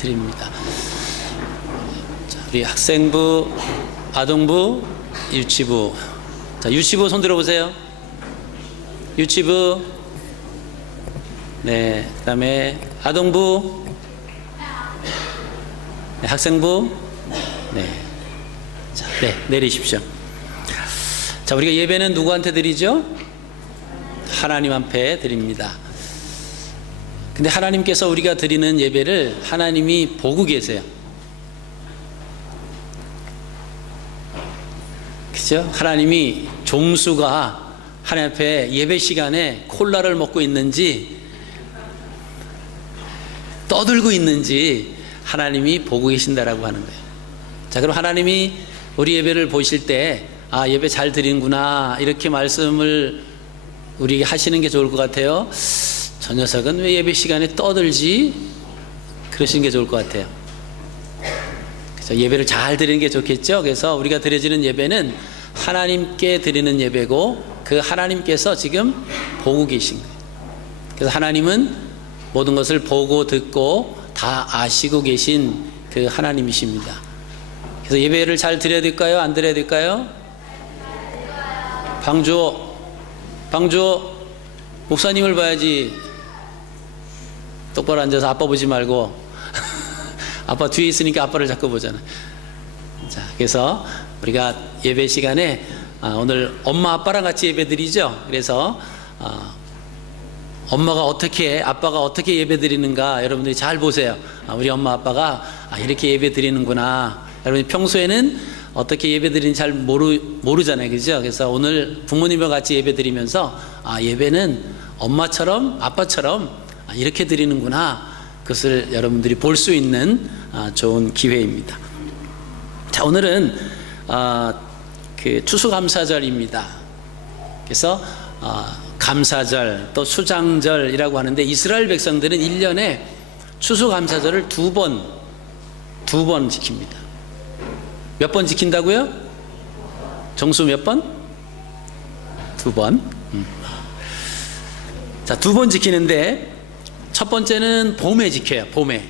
드립니다. 자, 우리 학생부, 아동부, 유치부. 자, 유치부 손 들어보세요. 유치부. 네, 그 다음에 아동부. 네, 학생부. 네. 자, 네, 내리십시오. 자, 우리가 예배는 누구한테 드리죠? 하나님 앞에 드립니다. 근데 하나님께서 우리가 드리는 예배를 하나님이 보고 계세요. 그죠? 하나님이 종수가 하나님 앞에 예배 시간에 콜라를 먹고 있는지 떠들고 있는지 하나님이 보고 계신다라고 하는 거예요. 자, 그럼 하나님이 우리 예배를 보실 때 아, 예배 잘 드리는구나 이렇게 말씀을 우리에게 하시는 게 좋을 것 같아요. 저 녀석은 왜 예배 시간에 떠들지? 그러시는 게 좋을 것 같아요. 그래서 예배를 잘 드리는 게 좋겠죠. 그래서 우리가 드려지는 예배는 하나님께 드리는 예배고 그 하나님께서 지금 보고 계신 거예요. 그래서 하나님은 모든 것을 보고 듣고 다 아시고 계신 그 하나님이십니다. 그래서 예배를 잘 드려야 될까요? 안 드려야 될까요? 방주호, 목사님을 봐야지. 똑바로 앉아서 아빠 보지 말고 아빠 뒤에 있으니까 아빠를 자꾸 보잖아. 자, 그래서 우리가 예배 시간에 오늘 엄마 아빠랑 같이 예배 드리죠. 그래서 엄마가 어떻게, 아빠가 어떻게 예배 드리는가 여러분들이 잘 보세요. 우리 엄마 아빠가 이렇게 예배 드리는구나. 여러분이 평소에는 어떻게 예배 드리는지 잘 모르잖아요. 그죠? 그래서 오늘 부모님과 같이 예배 드리면서 예배는 엄마처럼 아빠처럼 이렇게 드리는구나. 그것을 여러분들이 볼 수 있는 좋은 기회입니다. 자, 오늘은 그 추수감사절입니다. 그래서 감사절 또 수장절이라고 하는데 이스라엘 백성들은 1년에 추수감사절을 두 번 지킵니다. 몇 번 지킨다고요? 정수 몇 번? 두 번. 자, 두 번 지키는데 첫 번째는 봄에 지켜요. 봄에.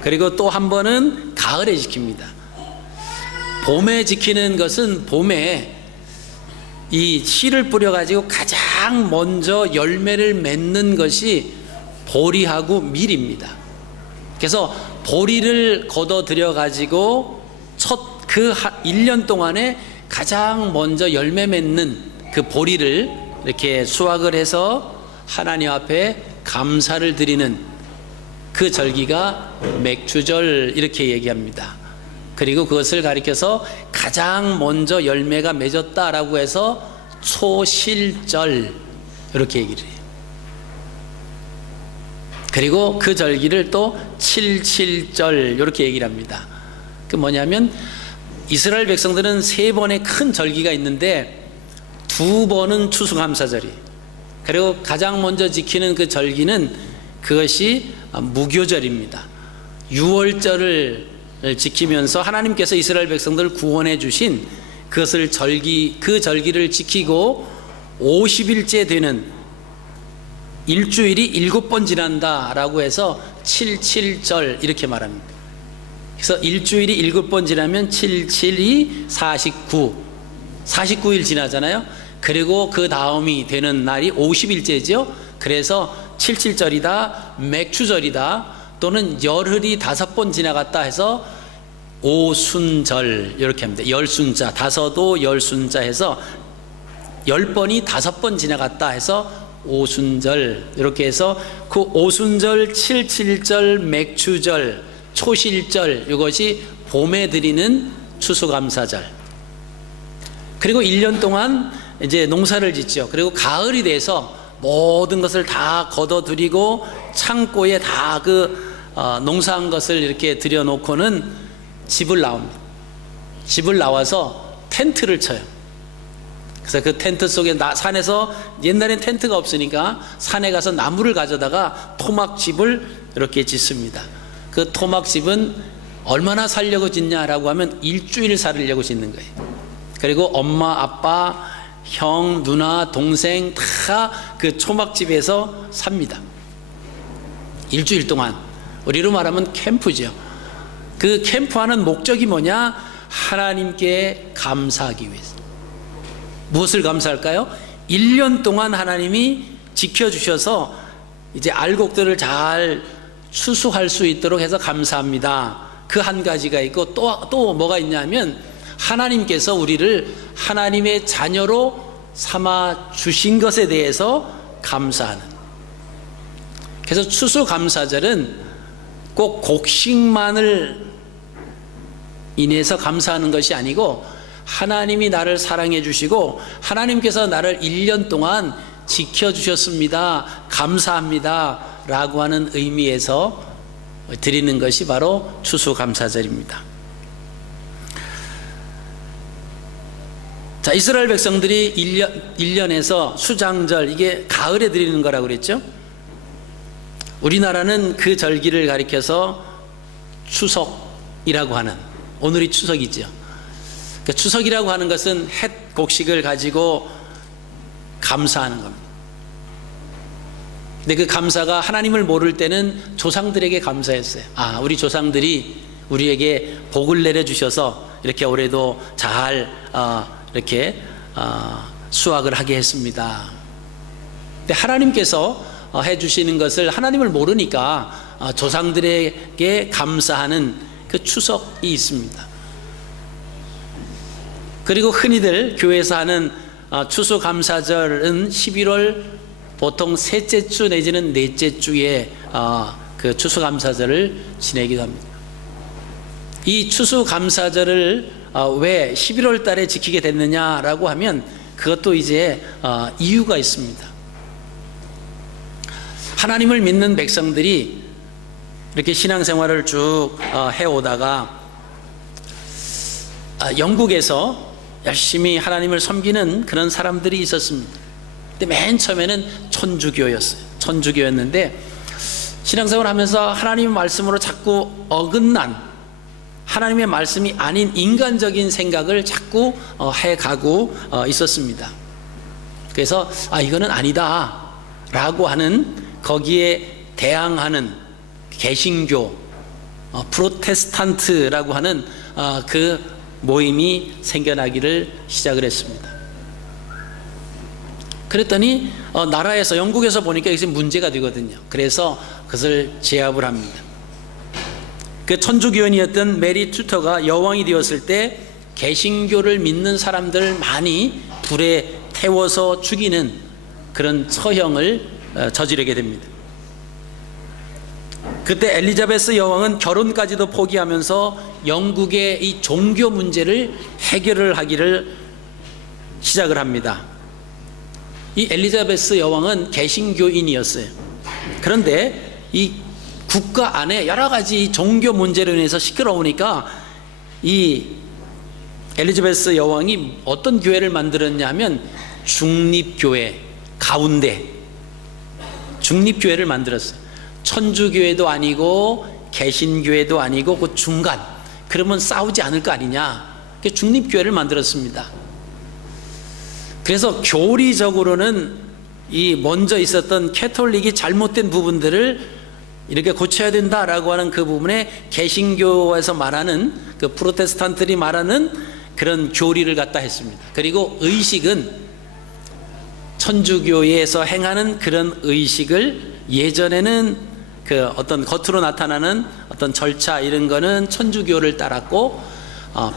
그리고 또 한 번은 가을에 지킵니다. 봄에 지키는 것은 봄에 이 씨를 뿌려가지고 가장 먼저 열매를 맺는 것이 보리하고 밀입니다. 그래서 보리를 걷어들여가지고 그 1년 동안에 가장 먼저 열매 맺는 그 보리를 이렇게 수확을 해서 하나님 앞에 감사를 드리는 그 절기가 맥주절 이렇게 얘기합니다. 그리고 그것을 가리켜서 가장 먼저 열매가 맺었다라고 해서 초실절 이렇게 얘기를 해요. 그리고 그 절기를 또 칠칠절 이렇게 얘기를 합니다. 그 뭐냐면 이스라엘 백성들은 3번의 큰 절기가 있는데 2번은 추수감사절이, 그리고 가장 먼저 지키는 그 절기는 그것이 무교절입니다. 유월절을 지키면서 하나님께서 이스라엘 백성들을 구원해 주신 그것을 그 절기를 지키고 50일째 되는 일주일이 7번 지난다라고 해서 칠칠절 이렇게 말합니다. 그래서 일주일이 7번 지나면 77이 49일 지나잖아요. 그리고 그 다음이 되는 날이 50일째죠. 그래서 칠칠절이다, 맥추절이다, 또는 열흘이 5번 지나갔다 해서 오순절 이렇게 합니다. 열순자, 다섯오 열순자 해서 10번이 5번 지나갔다 해서 오순절 이렇게 해서 그 오순절, 칠칠절, 맥추절, 초실절 이것이 봄에 드리는 추수감사절. 그리고 1년 동안 이제 농사를 짓죠. 그리고 가을이 돼서 모든 것을 다 걷어들이고 창고에 다 농사한 것을 이렇게 들여놓고는 집을 나옵니다. 집을 나와서 텐트를 쳐요. 그래서 그 텐트 속에 산에서 옛날엔 텐트가 없으니까 산에 가서 나무를 가져다가 토막집을 이렇게 짓습니다. 그 토막집은 얼마나 살려고 짓냐라고 하면 일주일 살려고 짓는 거예요. 그리고 엄마, 아빠, 형, 누나, 동생 다 그 초막집에서 삽니다. 일주일 동안 우리로 말하면 캠프죠. 그 캠프하는 목적이 뭐냐? 하나님께 감사하기 위해서. 무엇을 감사할까요? 1년 동안 하나님이 지켜주셔서 이제 알곡들을 잘 추수할 수 있도록 해서 감사합니다. 그 한 가지가 있고, 또 뭐가 있냐면 하나님께서 우리를 하나님의 자녀로 삼아 주신 것에 대해서 감사하는. 그래서 추수감사절은 꼭 곡식만을 인해서 감사하는 것이 아니고, 하나님이 나를 사랑해 주시고 하나님께서 나를 1년 동안 지켜주셨습니다, 감사합니다 라고 하는 의미에서 드리는 것이 바로 추수감사절입니다. 자, 이스라엘 백성들이 1년에서 수장절, 이게 가을에 드리는 거라고 그랬죠. 우리나라는 그 절기를 가리켜서 추석이라고 하는, 오늘이 추석이죠. 그러니까 추석이라고 하는 것은 햇 곡식을 가지고 감사하는 겁니다. 근데 그 감사가 하나님을 모를 때는 조상들에게 감사했어요. 아, 우리 조상들이 우리에게 복을 내려주셔서 이렇게 올해도 잘 이렇게 수확을 하게 했습니다. 근데 하나님께서 해주시는 것을 하나님을 모르니까 조상들에게 감사하는 그 추석이 있습니다. 그리고 흔히들 교회에서 하는 추수감사절은 11월 보통 셋째 주 내지는 넷째 주에 그 추수감사절을 지내기도 합니다. 이 추수감사절을 왜 11월 달에 지키게 됐느냐라고 하면 그것도 이제 이유가 있습니다. 하나님을 믿는 백성들이 이렇게 신앙생활을 쭉 해오다가 영국에서 열심히 하나님을 섬기는 그런 사람들이 있었습니다. 근데 맨 처음에는 천주교였어요. 천주교였는데 신앙생활을 하면서 하나님의 말씀으로 자꾸 어긋난, 하나님의 말씀이 아닌 인간적인 생각을 자꾸 해가고 있었습니다. 그래서 이거는 아니다 라고 하는, 거기에 대항하는 개신교, 프로테스탄트라고 하는 그 모임이 생겨나기를 시작을 했습니다. 그랬더니 나라에서, 영국에서 보니까 이게 문제가 되거든요. 그래서 그것을 제압을 합니다. 그 천주교인이었던 메리 투터가 여왕이 되었을 때 개신교를 믿는 사람들 많이 불에 태워서 죽이는 그런 처형을 저지르게 됩니다. 그때 엘리자베스 여왕은 결혼까지도 포기하면서 영국의 이 종교 문제를 해결을 하기를 시작을 합니다. 이 엘리자베스 여왕은 개신교인이었어요. 그런데 이 국가 안에 여러 가지 종교 문제로 인해서 시끄러우니까 이 엘리자베스 여왕이 어떤 교회를 만들었냐면 중립교회 가운데 중립교회를 만들었어요. 천주교회도 아니고 개신교회도 아니고 그 중간, 그러면 싸우지 않을 거 아니냐, 중립교회를 만들었습니다. 그래서 교리적으로는 이 먼저 있었던 캐톨릭이 잘못된 부분들을 이렇게 고쳐야 된다라고 하는 그 부분에 개신교에서 말하는, 그 프로테스탄트들이 말하는 그런 교리를 갖다 했습니다. 그리고 의식은 천주교에서 행하는 그런 의식을, 예전에는 그 어떤 겉으로 나타나는 어떤 절차 이런 거는 천주교를 따랐고,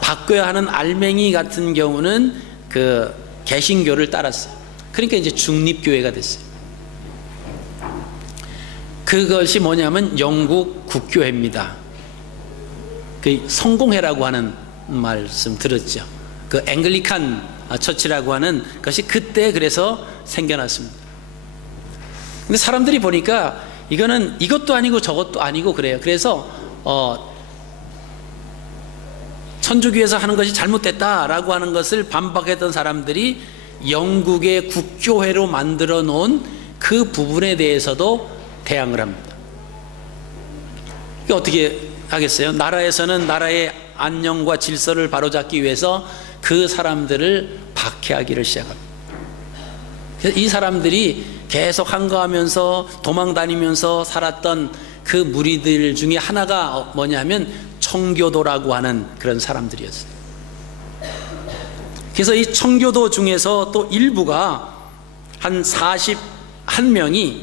바꿔야 하는 알맹이 같은 경우는 그 개신교를 따랐어요. 그러니까 이제 중립교회가 됐어요. 그것이 뭐냐면 영국 국교회입니다. 그 성공회라고 하는 말씀 들었죠. 그 앵글리칸 처치라고 하는 것이 그때 그래서 생겨났습니다. 근데 사람들이 보니까 이거는 이것도 아니고 저것도 아니고 그래요. 그래서 천주교에서 하는 것이 잘못됐다라고 하는 것을 반박했던 사람들이 영국의 국교회로 만들어 놓은 그 부분에 대해서도 대항을 합니다. 이게 어떻게 하겠어요? 나라에서는 나라의 안녕과 질서를 바로잡기 위해서 그 사람들을 박해하기를 시작합니다. 그래서 이 사람들이 계속 항거하면서 도망다니면서 살았던 그 무리들 중에 하나가 뭐냐면 청교도라고 하는 그런 사람들이었어요. 그래서 이 청교도 중에서 또 일부가 한 41명이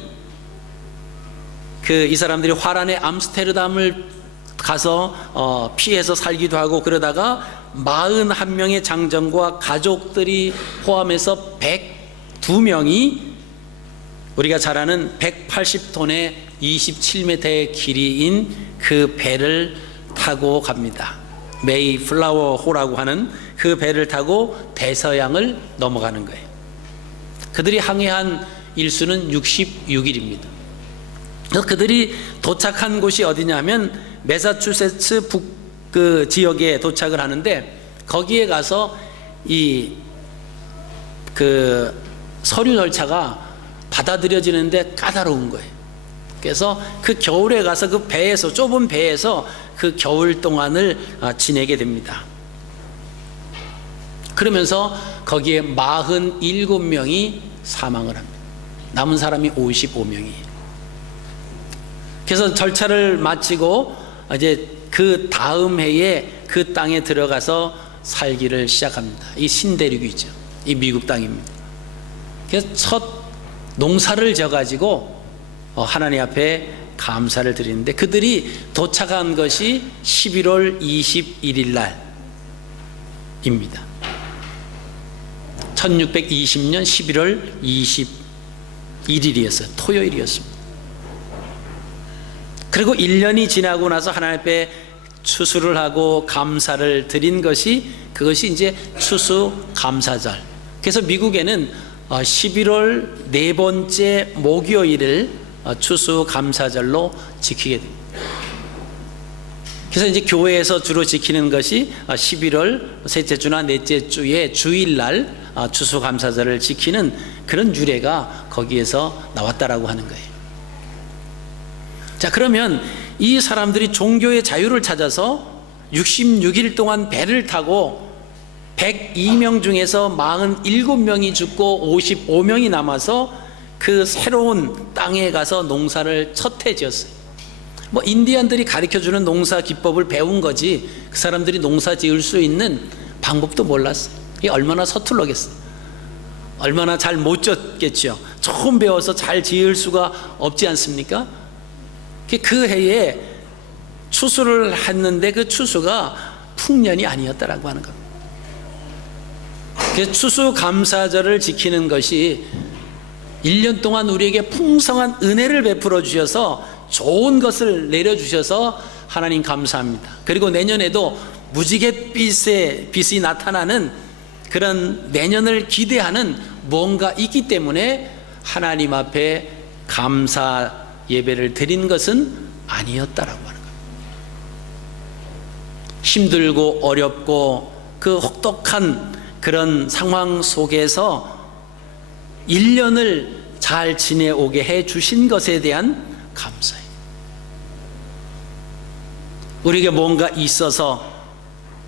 이 사람들이 화란의 암스테르담을 가서 피해서 살기도 하고 그러다가 41명의 장정과 가족들이 포함해서 102명이 우리가 잘 아는 180톤의 27m의 길이인 그 배를 타고 갑니다. 메이플라워 호라고 하는 그 배를 타고 대서양을 넘어가는 거예요. 그들이 항해한 일수는 66일입니다. 그래서 그들이 도착한 곳이 어디냐면 매사추세츠 북 지역에 도착을 하는데, 거기에 가서 서류 절차가 받아들여지는데 까다로운 거예요. 그래서 그 겨울에 가서 그 배에서, 좁은 배에서 그 겨울 동안을 지내게 됩니다. 그러면서 거기에 47명이 사망을 합니다. 남은 사람이 55명이에요. 그래서 절차를 마치고 이제 그 다음 해에 그 땅에 들어가서 살기를 시작합니다. 이 신대륙이죠. 이 미국 땅입니다. 그래서 첫 농사를 져가지고 하나님 앞에 감사를 드리는데, 그들이 도착한 것이 11월 21일 날입니다. 1620년 11월 21일이었어요. 토요일이었습니다. 그리고 1년이 지나고 나서 하나님 앞에 추수를 하고 감사를 드린 것이, 그것이 이제 추수감사절. 그래서 미국에는 11월 네 번째 목요일을 추수감사절로 지키게 됩니다. 그래서 이제 교회에서 주로 지키는 것이 11월 셋째 주나 넷째 주의 주일날 추수감사절을 지키는 그런 유래가 거기에서 나왔다라고 하는 거예요. 자, 그러면 이 사람들이 종교의 자유를 찾아서 66일 동안 배를 타고 102명 중에서 47명이 죽고 55명이 남아서 그 새로운 땅에 가서 농사를 첫 해 지었어요. 뭐 인디안들이 가르쳐주는 농사 기법을 배운 거지, 그 사람들이 농사 지을 수 있는 방법도 몰랐어요. 이게 얼마나 서툴러겠어요. 얼마나 잘 못 졌겠죠. 처음 배워서 잘 지을 수가 없지 않습니까? 그 해에 추수를 했는데 그 추수가 풍년이 아니었다라고 하는 겁니다. 그래서 추수감사절을 지키는 것이 1년 동안 우리에게 풍성한 은혜를 베풀어 주셔서 좋은 것을 내려주셔서 하나님 감사합니다. 그리고 내년에도 무지갯빛이 나타나는 그런 내년을 기대하는 뭔가 있기 때문에 하나님 앞에 감사 예배를 드린 것은 아니었다라고 하는 겁니다. 힘들고 어렵고 그 혹독한 그런 상황 속에서 1년을 잘 지내오게 해 주신 것에 대한 감사예요. 우리에게 뭔가 있어서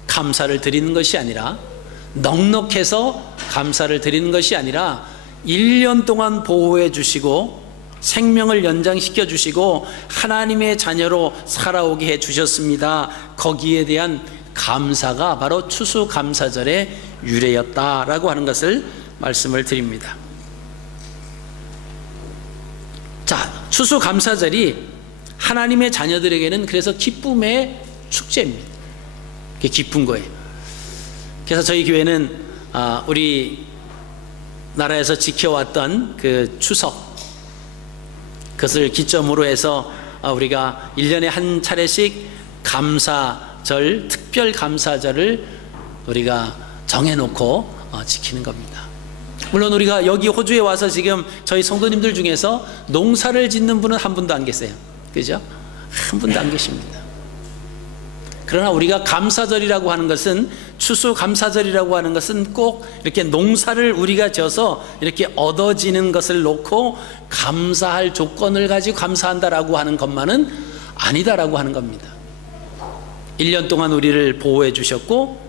감사를 드리는 것이 아니라, 넉넉해서 감사를 드리는 것이 아니라 1년 동안 보호해 주시고 생명을 연장시켜 주시고 하나님의 자녀로 살아오게 해 주셨습니다. 거기에 대한 감사가 바로 추수감사절의 유래였다라고 하는 것을 말씀을 드립니다. 자, 추수감사절이 하나님의 자녀들에게는 그래서 기쁨의 축제입니다. 그게 기쁜 거예요. 그래서 저희 교회는 우리 나라에서 지켜왔던 그 추석, 그것을 기점으로 해서 우리가 1년에 한 차례씩 감사절, 특별 감사절을 우리가 정해놓고 지키는 겁니다. 물론 우리가 여기 호주에 와서 지금 저희 성도님들 중에서 농사를 짓는 분은 한 분도 안 계세요. 그죠? 한 분도 안 계십니다. 그러나 우리가 감사절이라고 하는 것은, 추수감사절이라고 하는 것은 꼭 이렇게 농사를 우리가 져서 이렇게 얻어지는 것을 놓고 감사할 조건을 가지고 감사한다라고 하는 것만은 아니다라고 하는 겁니다. 1년 동안 우리를 보호해 주셨고,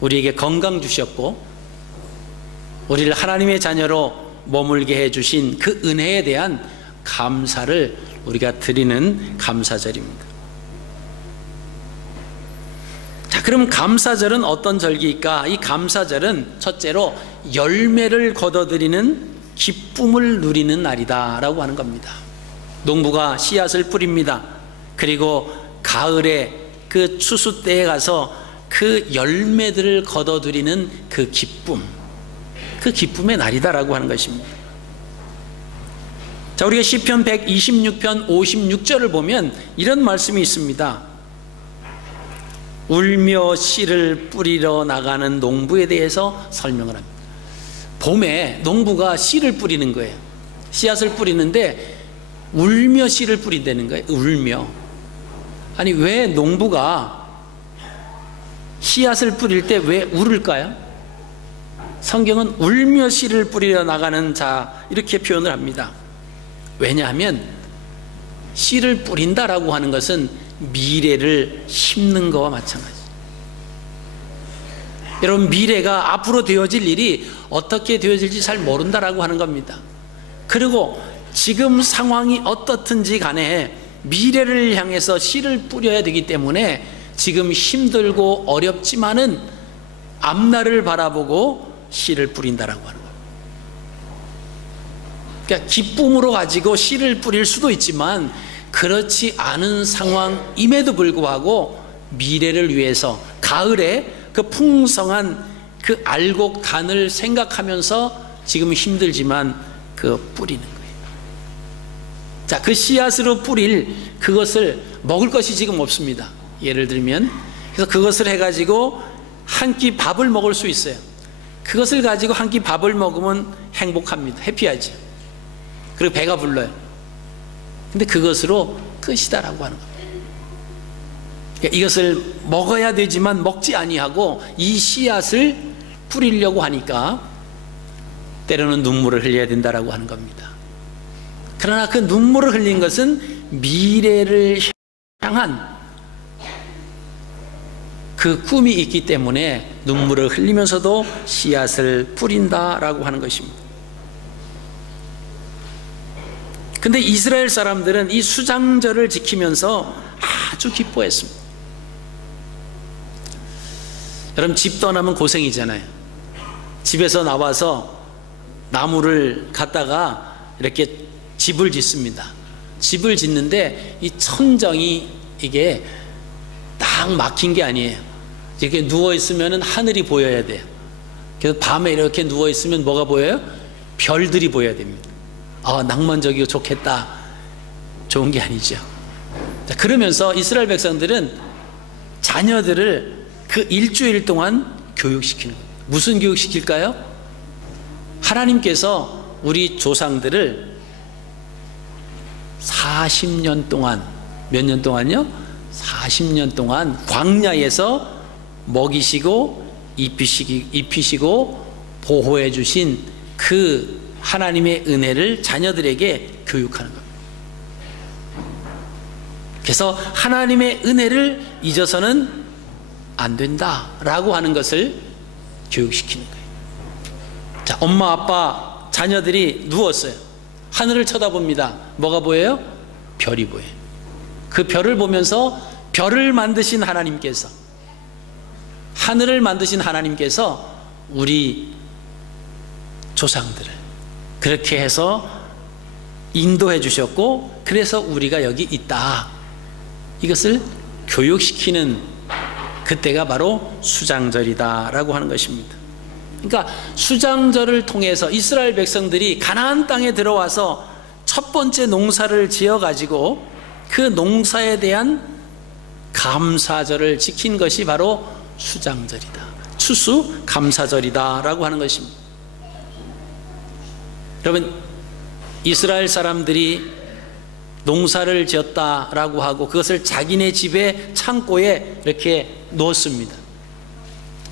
우리에게 건강 주셨고, 우리를 하나님의 자녀로 머물게 해 주신 그 은혜에 대한 감사를 우리가 드리는 감사절입니다. 자, 그럼 감사절은 어떤 절기일까? 이 감사절은 첫째로 열매를 거둬들이는 기쁨을 누리는 날이다 라고 하는 겁니다. 농부가 씨앗을 뿌립니다. 그리고 가을에 그 추수 때에 가서 그 열매들을 거둬들이는 그 기쁨, 그 기쁨의 날이다라고 하는 것입니다. 자, 우리가 시편 126편 56절을 보면 이런 말씀이 있습니다. 울며 씨를 뿌리러 나가는 농부에 대해서 설명을 합니다. 봄에 농부가 씨를 뿌리는 거예요. 씨앗을 뿌리는데 울며 씨를 뿌린다는 거예요. 울며. 아니, 왜 농부가 씨앗을 뿌릴 때 왜 울을까요? 성경은 울며 씨를 뿌리러 나가는 자 이렇게 표현을 합니다. 왜냐하면 씨를 뿌린다라고 하는 것은 미래를 심는 것과 마찬가지예요. 여러분, 미래가 앞으로 되어질 일이 어떻게 되어질지 잘 모른다라고 하는 겁니다. 그리고 지금 상황이 어떻든지 간에 미래를 향해서 씨를 뿌려야 되기 때문에 지금 힘들고 어렵지만은 앞날을 바라보고 씨를 뿌린다라고 하는 거예요. 그러니까 기쁨으로 가지고 씨를 뿌릴 수도 있지만 그렇지 않은 상황임에도 불구하고 미래를 위해서 가을에 그 풍성한 그 알곡단을 생각하면서 지금 힘들지만 그 뿌리는 거예요. 자, 그 씨앗으로 뿌릴 그것을 먹을 것이 지금 없습니다. 예를 들면 그래서 그것을 해가지고 한 끼 밥을 먹을 수 있어요. 그것을 가지고 한 끼 밥을 먹으면 행복합니다. 해피하죠. 그리고 배가 불러요. 근데 그것으로 끝이다라고 하는 겁니다. 그러니까 이것을 먹어야 되지만 먹지 아니하고 이 씨앗을 뿌리려고 하니까 때로는 눈물을 흘려야 된다라고 하는 겁니다. 그러나 그 눈물을 흘린 것은 미래를 향한 그 꿈이 있기 때문에 눈물을 흘리면서도 씨앗을 뿌린다라고 하는 것입니다. 근데 이스라엘 사람들은 이 수장절을 지키면서 아주 기뻐했습니다. 여러분, 집 떠나면 고생이잖아요. 집에서 나와서 나무를 갖다가 이렇게 집을 짓습니다. 집을 짓는데 이 천정이 이게 딱 막힌 게 아니에요. 이렇게 누워있으면 하늘이 보여야 돼요. 그래서 밤에 이렇게 누워있으면 뭐가 보여요? 별들이 보여야 됩니다. 아, 낭만적이고 좋겠다. 좋은 게 아니죠. 자, 그러면서 이스라엘 백성들은 자녀들을 그 일주일 동안 교육시키는 거예요. 무슨 교육시킬까요? 하나님께서 우리 조상들을 40년 동안, 몇 년 동안요? 40년 동안 광야에서 먹이시고 입히시고 보호해 주신 그 하나님의 은혜를 자녀들에게 교육하는 겁니다. 그래서 하나님의 은혜를 잊어서는 안 된다라고 하는 것을 교육시키는 거예요. 자, 엄마 아빠 자녀들이 누웠어요. 하늘을 쳐다봅니다. 뭐가 보여요? 별이 보여요. 그 별을 보면서 별을 만드신 하나님께서, 하늘을 만드신 하나님께서 우리 조상들을 그렇게 해서 인도해 주셨고, 그래서 우리가 여기 있다. 이것을 교육시키는 그때가 바로 수장절이다라고 하는 것입니다. 그러니까 수장절을 통해서 이스라엘 백성들이 가나안 땅에 들어와서 첫 번째 농사를 지어가지고 그 농사에 대한 감사절을 지킨 것이 바로 수장절이다, 추수 감사절이다라고 하는 것입니다. 여러분, 이스라엘 사람들이 농사를 지었다라고 하고 그것을 자기네 집에 창고에 이렇게 넣었습니다.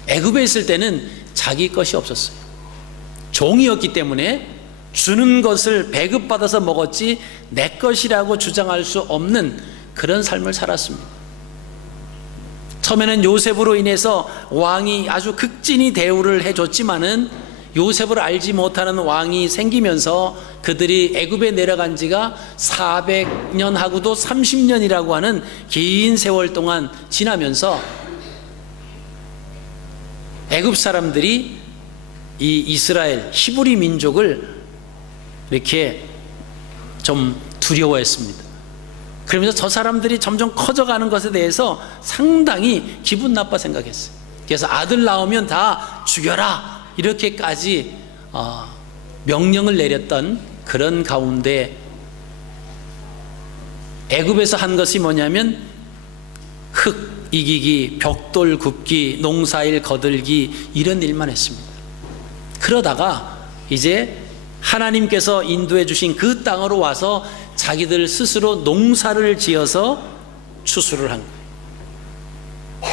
애굽에 있을 때는 자기 것이 없었어요. 종이었기 때문에 주는 것을 배급받아서 먹었지 내 것이라고 주장할 수 없는 그런 삶을 살았습니다. 처음에는 요셉으로 인해서 왕이 아주 극진히 대우를 해줬지만은 요셉을 알지 못하는 왕이 생기면서 그들이 애굽에 내려간 지가 400년하고도 30년이라고 하는 긴 세월 동안 지나면서 애굽 사람들이 이 이스라엘 히브리 민족을 이렇게 좀 두려워했습니다. 그러면서 저 사람들이 점점 커져가는 것에 대해서 상당히 기분 나빠 생각했어요. 그래서 아들 나오면 다 죽여라 이렇게까지 명령을 내렸던 그런 가운데 애굽에서 한 것이 뭐냐면 흙 이기기, 벽돌 굽기, 농사일 거들기 이런 일만 했습니다. 그러다가 이제 하나님께서 인도해 주신 그 땅으로 와서 자기들 스스로 농사를 지어서 추수를 한 거예요.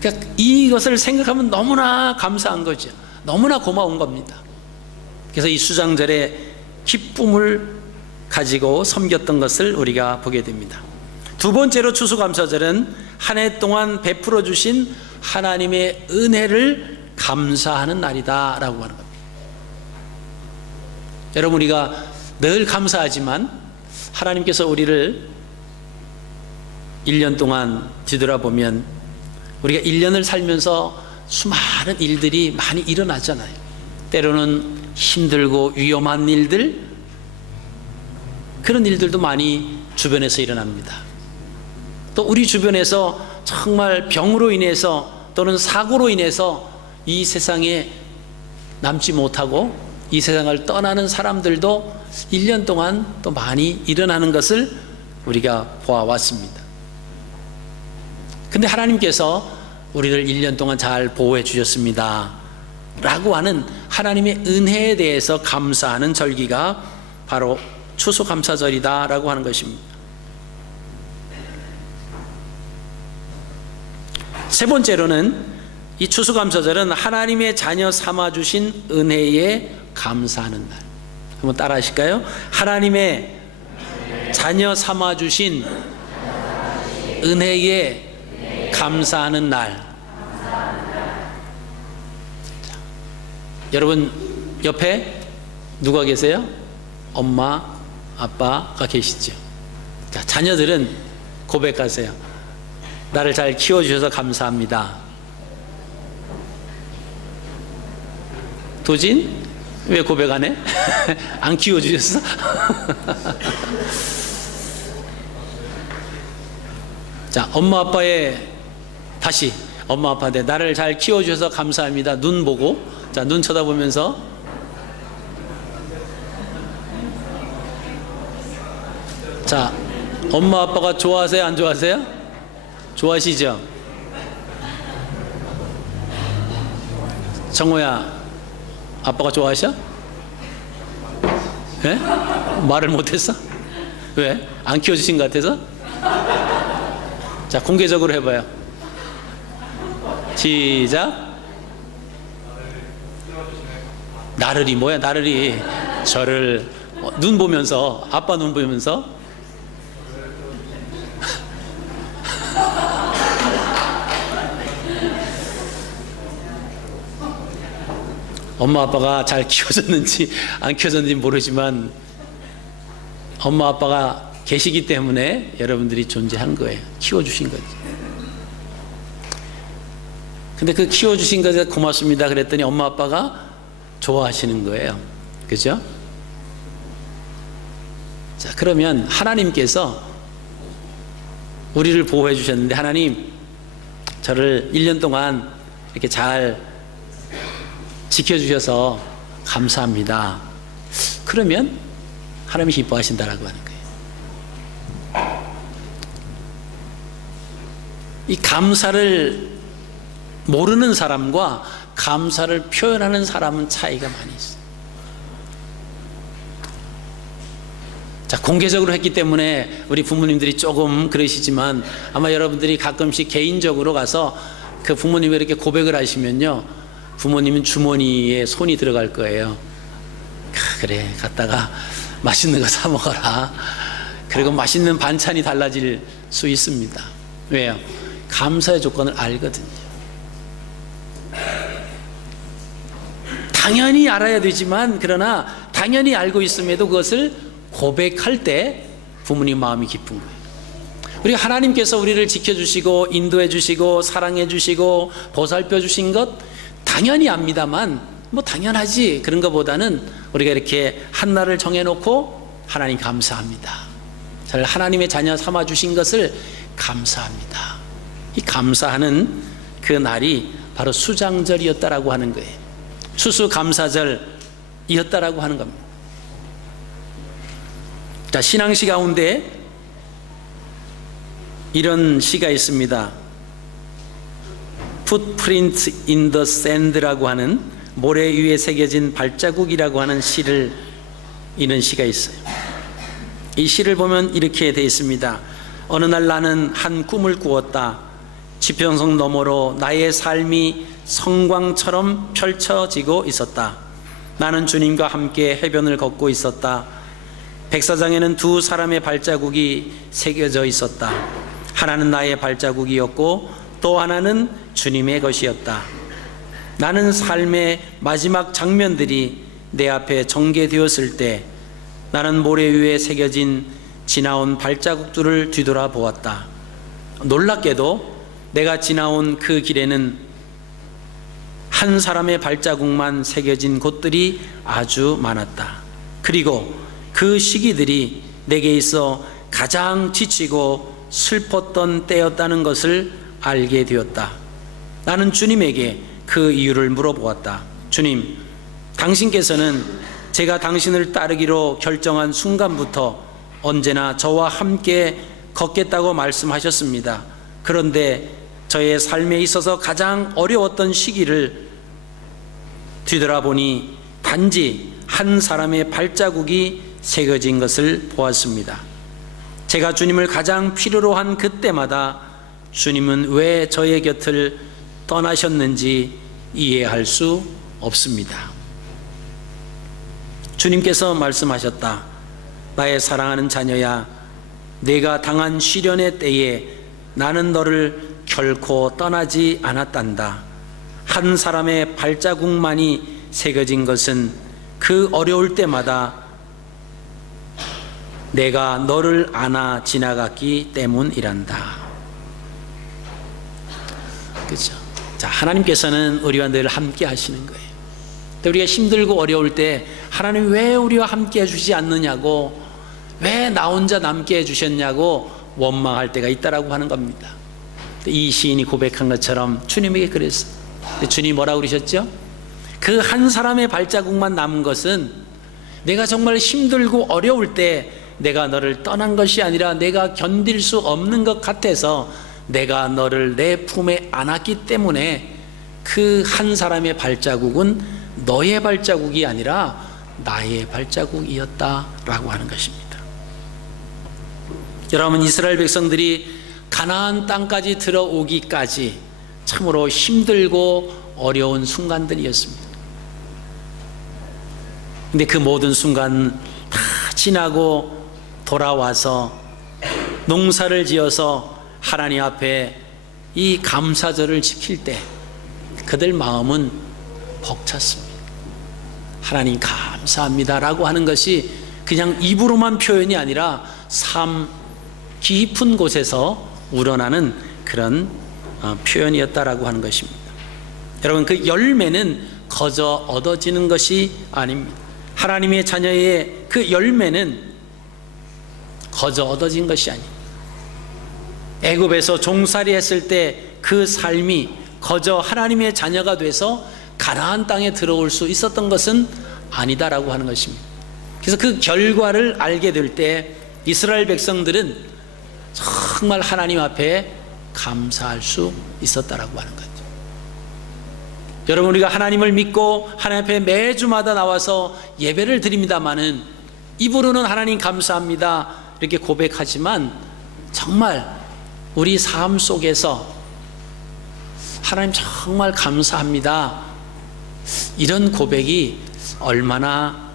그러니까 이것을 생각하면 너무나 감사한 거죠. 너무나 고마운 겁니다. 그래서 이 수장절에 기쁨을 가지고 섬겼던 것을 우리가 보게 됩니다. 두 번째로 추수감사절은 한 해 동안 베풀어 주신 하나님의 은혜를 감사하는 날이다 라고 하는 겁니다. 여러분, 우리가 늘 감사하지만 하나님께서 우리를 1년 동안 뒤돌아보면 우리가 1년을 살면서 수많은 일들이 많이 일어나잖아요. 때로는 힘들고 위험한 일들, 그런 일들도 많이 주변에서 일어납니다. 또 우리 주변에서 정말 병으로 인해서 또는 사고로 인해서 이 세상에 남지 못하고 이 세상을 떠나는 사람들도 1년 동안 또 많이 일어나는 것을 우리가 보아왔습니다. 근데 하나님께서 우리를 1년 동안 잘 보호해 주셨습니다 라고 하는 하나님의 은혜에 대해서 감사하는 절기가 바로 추수감사절이다 라고 하는 것입니다. 세 번째로는 이 추수감사절은 하나님의 자녀 삼아주신 은혜에 감사하는 날. 한번 따라 하실까요? 하나님의 자녀 삼아주신 은혜에 감사하는 날. 자, 여러분 옆에 누가 계세요? 엄마, 아빠가 계시죠? 자, 자녀들은 고백하세요. 나를 잘 키워주셔서 감사합니다. 도진? 왜 고백 안 해? 안 키워주셨어? 자, 엄마 아빠의 다시 엄마 아빠한테 나를 잘 키워주셔서 감사합니다. 눈 보고, 자, 눈 쳐다보면서 자, 엄마 아빠가 좋아하세요? 안 좋아하세요? 좋아하시죠? 정호야, 아빠가 좋아하셔? 예? 말을 못했어? 왜? 안 키워주신 것 같아서? 자, 공개적으로 해봐요. 시작. 나르리 뭐야? 나르리 저를 눈 보면서, 아빠 눈 보면서 엄마 아빠가 잘 키워졌는지 안 키워졌는지 모르지만 엄마 아빠가 계시기 때문에 여러분들이 존재한 거예요. 키워주신 거죠. 근데 그 키워주신 것에 고맙습니다 그랬더니 엄마 아빠가 좋아하시는 거예요. 그죠? 자, 그러면 하나님께서 우리를 보호해 주셨는데, 하나님 저를 1년 동안 이렇게 잘 지켜주셔서 감사합니다. 그러면 하나님이 기뻐하신다라고 하는 거예요. 이 감사를 모르는 사람과 감사를 표현하는 사람은 차이가 많이 있어요. 자, 공개적으로 했기 때문에 우리 부모님들이 조금 그러시지만 아마 여러분들이 가끔씩 개인적으로 가서 그 부모님이 이렇게 고백을 하시면요, 부모님은 주머니에 손이 들어갈 거예요. 그래, 갔다가 맛있는 거 사 먹어라. 그리고 맛있는 반찬이 달라질 수 있습니다. 왜요? 감사의 조건을 알거든요. 당연히 알아야 되지만, 그러나 당연히 알고 있음에도 그것을 고백할 때 부모님 마음이 기쁜 거예요. 우리 하나님께서 우리를 지켜주시고 인도해 주시고 사랑해 주시고 보살펴 주신 것 당연히 압니다만, 뭐 당연하지 그런 것보다는 우리가 이렇게 한 날을 정해놓고 하나님 감사합니다, 저를 하나님의 자녀 삼아 주신 것을 감사합니다, 이 감사하는 그 날이 바로 수장절이었다라고 하는 거예요. 추수감사절이었다라고 하는 겁니다. 자, 신앙시 가운데 이런 시가 있습니다. Footprint in the Sand라고 하는, 모래 위에 새겨진 발자국이라고 하는 시를 이런 시가 있어요. 이 시를 보면 이렇게 되어 있습니다. 어느 날 나는 한 꿈을 꾸었다. 지평선 너머로 나의 삶이 성광처럼 펼쳐지고 있었다. 나는 주님과 함께 해변을 걷고 있었다. 백사장에는 두 사람의 발자국이 새겨져 있었다. 하나는 나의 발자국이었고 또 하나는 주님의 것이었다. 나는 삶의 마지막 장면들이 내 앞에 전개되었을 때 나는 모래 위에 새겨진 지나온 발자국들을 뒤돌아 보았다. 놀랍게도 내가 지나온 그 길에는 한 사람의 발자국만 새겨진 곳들이 아주 많았다. 그리고 그 시기들이 내게 있어 가장 지치고 슬펐던 때였다는 것을 알게 되었다. 나는 주님에게 그 이유를 물어보았다. 주님, 당신께서는 제가 당신을 따르기로 결정한 순간부터 언제나 저와 함께 걷겠다고 말씀하셨습니다. 그런데 저의 삶에 있어서 가장 어려웠던 시기를 뒤돌아보니 단지 한 사람의 발자국이 새겨진 것을 보았습니다. 제가 주님을 가장 필요로 한 그때마다 주님은 왜 저의 곁을 떠나셨는지 이해할 수 없습니다. 주님께서 말씀하셨다. 나의 사랑하는 자녀야, 내가 당한 시련의 때에 나는 너를 결코 떠나지 않았단다. 한 사람의 발자국만이 새겨진 것은 그 어려울 때마다 내가 너를 안아 지나갔기 때문이란다. 그렇죠? 자, 하나님께서는 우리와 늘 함께 하시는 거예요. 우리가 힘들고 어려울 때 하나님 왜 우리와 함께 해주지 않느냐고, 왜 나 혼자 남게 해주셨냐고 원망할 때가 있다라고 하는 겁니다. 이 시인이 고백한 것처럼 주님에게 그랬어요. 주님이 뭐라고 그러셨죠? 그 한 사람의 발자국만 남은 것은 내가 정말 힘들고 어려울 때 내가 너를 떠난 것이 아니라 내가 견딜 수 없는 것 같아서 내가 너를 내 품에 안았기 때문에 그 한 사람의 발자국은 너의 발자국이 아니라 나의 발자국이었다라고 하는 것입니다. 여러분, 이스라엘 백성들이 가나안 땅까지 들어오기까지 참으로 힘들고 어려운 순간들이었습니다. 근데 그 모든 순간 다 지나고 돌아와서 농사를 지어서 하나님 앞에 이 감사절을 지킬 때 그들 마음은 벅찼습니다. 하나님 감사합니다라고 하는 것이 그냥 입으로만 표현이 아니라 삶 깊은 곳에서 우러나는 그런 표현이었다라고 하는 것입니다. 여러분, 그 열매는 거저 얻어지는 것이 아닙니다. 하나님의 자녀의 그 열매는 거저 얻어진 것이 아닙니다. 애굽에서 종살이 했을 때 그 삶이 거저 하나님의 자녀가 돼서 가나안 땅에 들어올 수 있었던 것은 아니다라고 하는 것입니다. 그래서 그 결과를 알게 될 때 이스라엘 백성들은 정말 하나님 앞에 감사할 수 있었다라고 하는 거죠. 여러분, 우리가 하나님을 믿고 하나님 앞에 매주마다 나와서 예배를 드립니다마는 입으로는 하나님 감사합니다 이렇게 고백하지만 정말 우리 삶 속에서 하나님 정말 감사합니다 이런 고백이 얼마나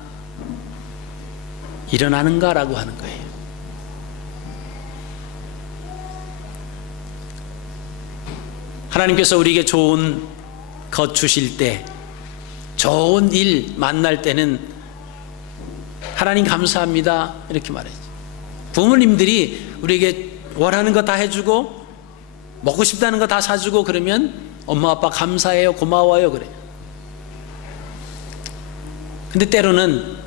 일어나는가라고 하는 거예요. 하나님께서 우리에게 좋은 것 주실 때, 좋은 일 만날 때는 하나님 감사합니다 이렇게 말해야지. 부모님들이 우리에게 원하는 거 다 해주고 먹고 싶다는 거 다 사주고 그러면 엄마 아빠 감사해요 고마워요 그래요. 근데 때로는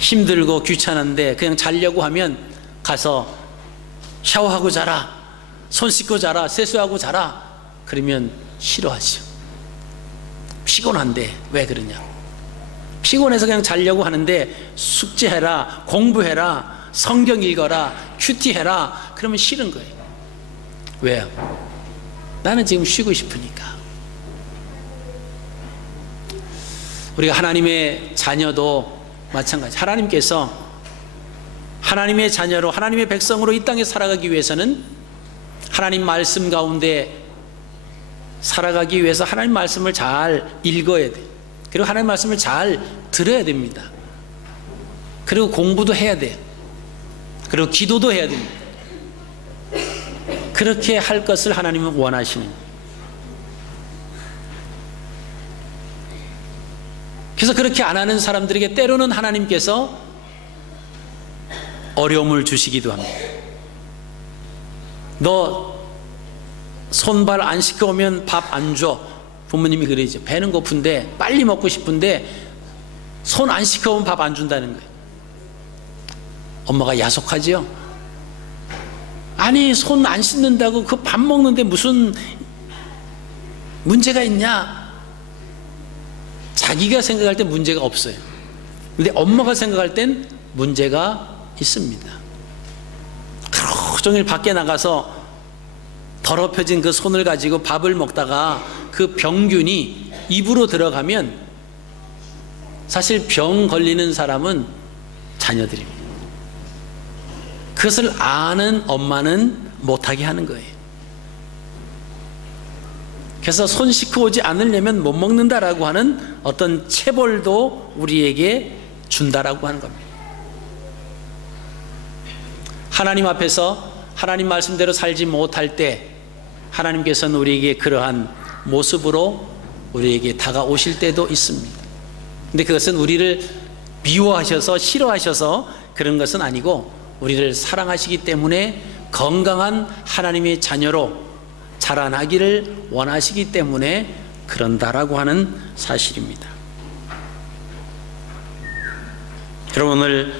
힘들고 귀찮은데 그냥 자려고 하면 가서 샤워하고 자라, 손 씻고 자라, 세수하고 자라 그러면 싫어하죠. 피곤한데 왜 그러냐. 피곤해서 그냥 자려고 하는데 숙제해라, 공부해라, 성경 읽어라, 큐티해라 그러면 싫은 거예요. 왜요? 나는 지금 쉬고 싶으니까. 우리가 하나님의 자녀도 마찬가지. 하나님께서 하나님의 자녀로 하나님의 백성으로 이 땅에 살아가기 위해서는 하나님 말씀 가운데 살아가기 위해서 하나님 말씀을 잘 읽어야 돼요. 그리고 하나님 말씀을 잘 들어야 됩니다. 그리고 공부도 해야 돼요. 그리고 기도도 해야 됩니다. 그렇게 할 것을 하나님은 원하시는 거예요. 그래서 그렇게 안 하는 사람들에게 때로는 하나님께서 어려움을 주시기도 합니다. 너 손발 안 씻겨오면 밥 안 줘. 부모님이 그러죠. 배는 고픈데 빨리 먹고 싶은데 손 안 씻겨오면 밥 안 준다는 거예요. 엄마가 야속하죠. 아니 손 안 씻는다고 그 밥 먹는데 무슨 문제가 있냐. 자기가 생각할 땐 문제가 없어요. 근데 엄마가 생각할 땐 문제가 있습니다. 하루 종일 밖에 나가서 더럽혀진 그 손을 가지고 밥을 먹다가 그 병균이 입으로 들어가면 사실 병 걸리는 사람은 자녀들입니다. 그것을 아는 엄마는 못하게 하는 거예요. 그래서 손 씻고 오지 않으려면 못 먹는다라고 하는 어떤 체벌도 우리에게 준다라고 하는 겁니다. 하나님 앞에서 하나님 말씀대로 살지 못할 때 하나님께서는 우리에게 그러한 모습으로 우리에게 다가오실 때도 있습니다. 근데 그것은 우리를 미워하셔서 싫어하셔서 그런 것은 아니고 우리를 사랑하시기 때문에 건강한 하나님의 자녀로 자라나기를 원하시기 때문에 그런다라고 하는 사실입니다. 여러분 오늘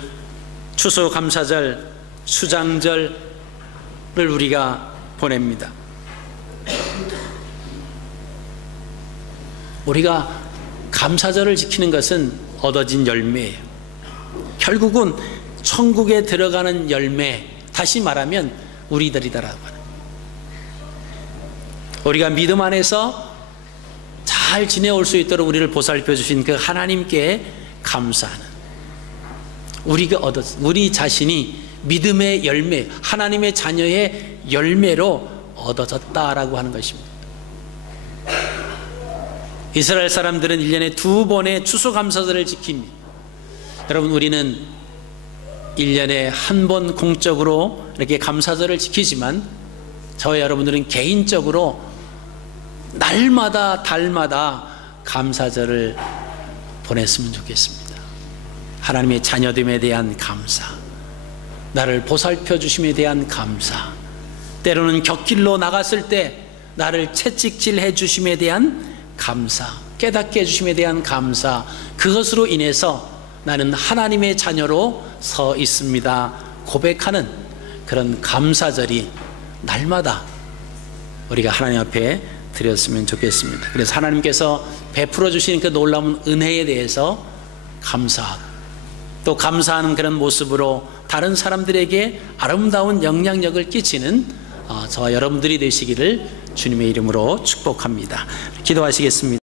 추수감사절 수장절을 우리가 보냅니다. 우리가 감사절을 지키는 것은 얻어진 열매예요. 결국은 천국에 들어가는 열매, 다시 말하면 우리들이다라고 하는. 우리가 믿음 안에서 잘 지내올 수 있도록 우리를 보살펴 주신 그 하나님께 감사하는, 우리가 우리 자신이 믿음의 열매, 하나님의 자녀의 열매로 얻어졌다라고 하는 것입니다. 이스라엘 사람들은 1년에 2번의 추수감사절을 지킵니다. 여러분 우리는 1년에 한 번 공적으로 이렇게 감사절을 지키지만 저와 여러분들은 개인적으로 날마다 달마다 감사절을 보냈으면 좋겠습니다. 하나님의 자녀됨에 대한 감사, 나를 보살펴 주심에 대한 감사, 때로는 곁길로 나갔을 때 나를 채찍질해 주심에 대한 감사, 깨닫게 해주심에 대한 감사, 그것으로 인해서 나는 하나님의 자녀로 서 있습니다 고백하는 그런 감사절이 날마다 우리가 하나님 앞에 드렸으면 좋겠습니다. 그래서 하나님께서 베풀어 주신 그 놀라운 은혜에 대해서 감사하고 또 감사하는 그런 모습으로 다른 사람들에게 아름다운 영향력을 끼치는 저와 여러분들이 되시기를 주님의 이름으로 축복합니다. 기도하시겠습니다.